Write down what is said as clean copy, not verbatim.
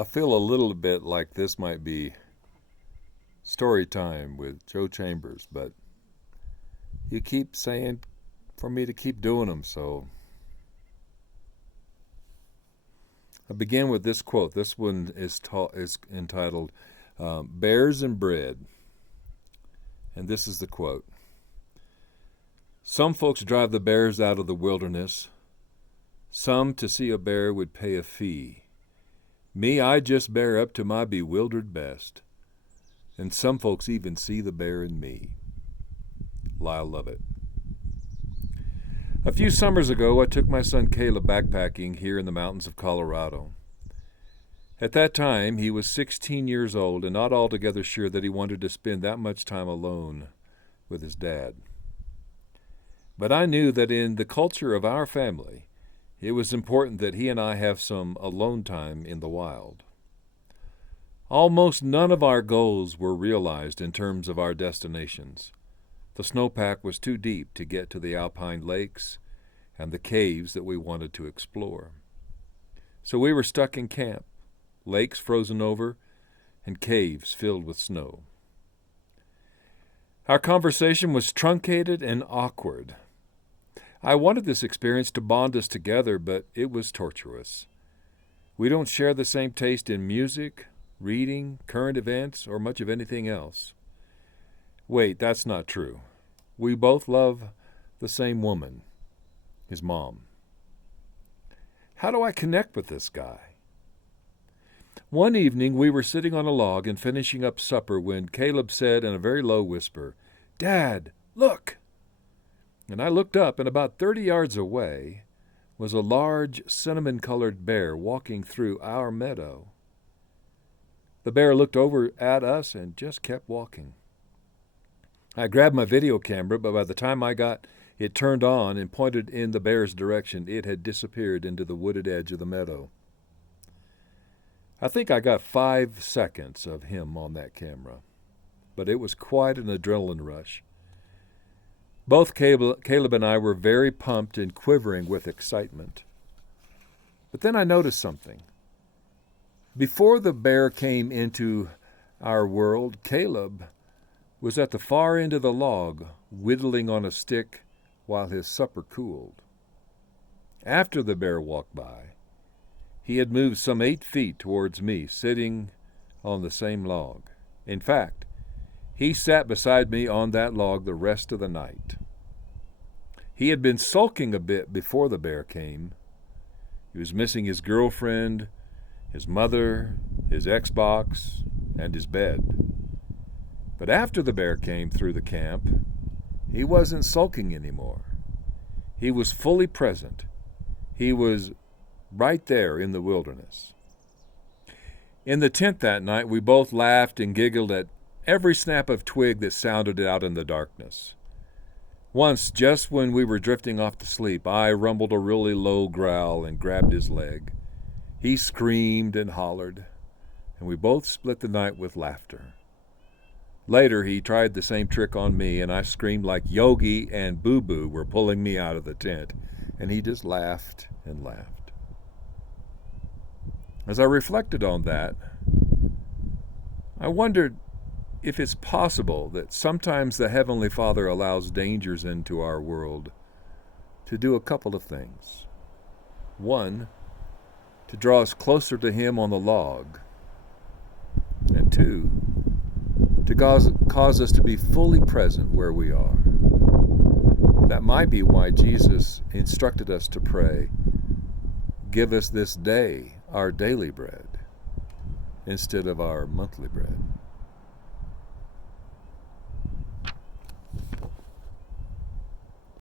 I feel a little bit like this might be story time with Joe Chambers, but you keep saying for me to keep doing them, so I begin with this quote. This one is entitled Bears and Bread, and this is the quote. Some folks drive the bears out of the wilderness. Some to see a bear would pay a fee. Me, I just bear up to my bewildered best. And some folks even see the bear in me. Lyle Lovett. A few summers ago, I took my son Caleb backpacking here in the mountains of Colorado. At that time, he was 16 years old and not altogether sure that he wanted to spend that much time alone with his dad. But I knew that in the culture of our family, it was important that he and I have some alone time in the wild. Almost none of our goals were realized in terms of our destinations. The snowpack was too deep to get to the alpine lakes and the caves that we wanted to explore. So we were stuck in camp, lakes frozen over, and caves filled with snow. Our conversation was truncated and awkward. I wanted this experience to bond us together, but it was tortuous. We don't share the same taste in music, reading, current events, or much of anything else. Wait, that's not true. We both love the same woman, his mom. How do I connect with this guy? One evening we were sitting on a log and finishing up supper when Caleb said in a very low whisper, "Dad, look!" And I looked up, and about 30 yards away was a large cinnamon-colored bear walking through our meadow. The bear looked over at us and just kept walking. I grabbed my video camera, but by the time I got it turned on and pointed in the bear's direction, it had disappeared into the wooded edge of the meadow. I think I got 5 seconds of him on that camera, but it was quite an adrenaline rush. Both Caleb and I were very pumped and quivering with excitement. But then I noticed something. Before the bear came into our world, Caleb was at the far end of the log, whittling on a stick while his supper cooled. After the bear walked by, he had moved some 8 feet towards me, sitting on the same log. In fact, he sat beside me on that log the rest of the night. He had been sulking a bit before the bear came. He was missing his girlfriend, his mother, his Xbox, and his bed. But after the bear came through the camp, he wasn't sulking anymore. He was fully present. He was right there in the wilderness. In the tent that night, we both laughed and giggled at every snap of twig that sounded out in the darkness. Once, just when we were drifting off to sleep, I rumbled a really low growl and grabbed his leg. He screamed and hollered, and we both split the night with laughter. Later, he tried the same trick on me, and I screamed like Yogi and Boo Boo were pulling me out of the tent, and he just laughed and laughed. As I reflected on that, I wondered if it's possible that sometimes the Heavenly Father allows dangers into our world to do a couple of things. One, to draw us closer to Him on the log. And two, to cause us to be fully present where we are. That might be why Jesus instructed us to pray, "Give us this day our daily bread," instead of our monthly bread.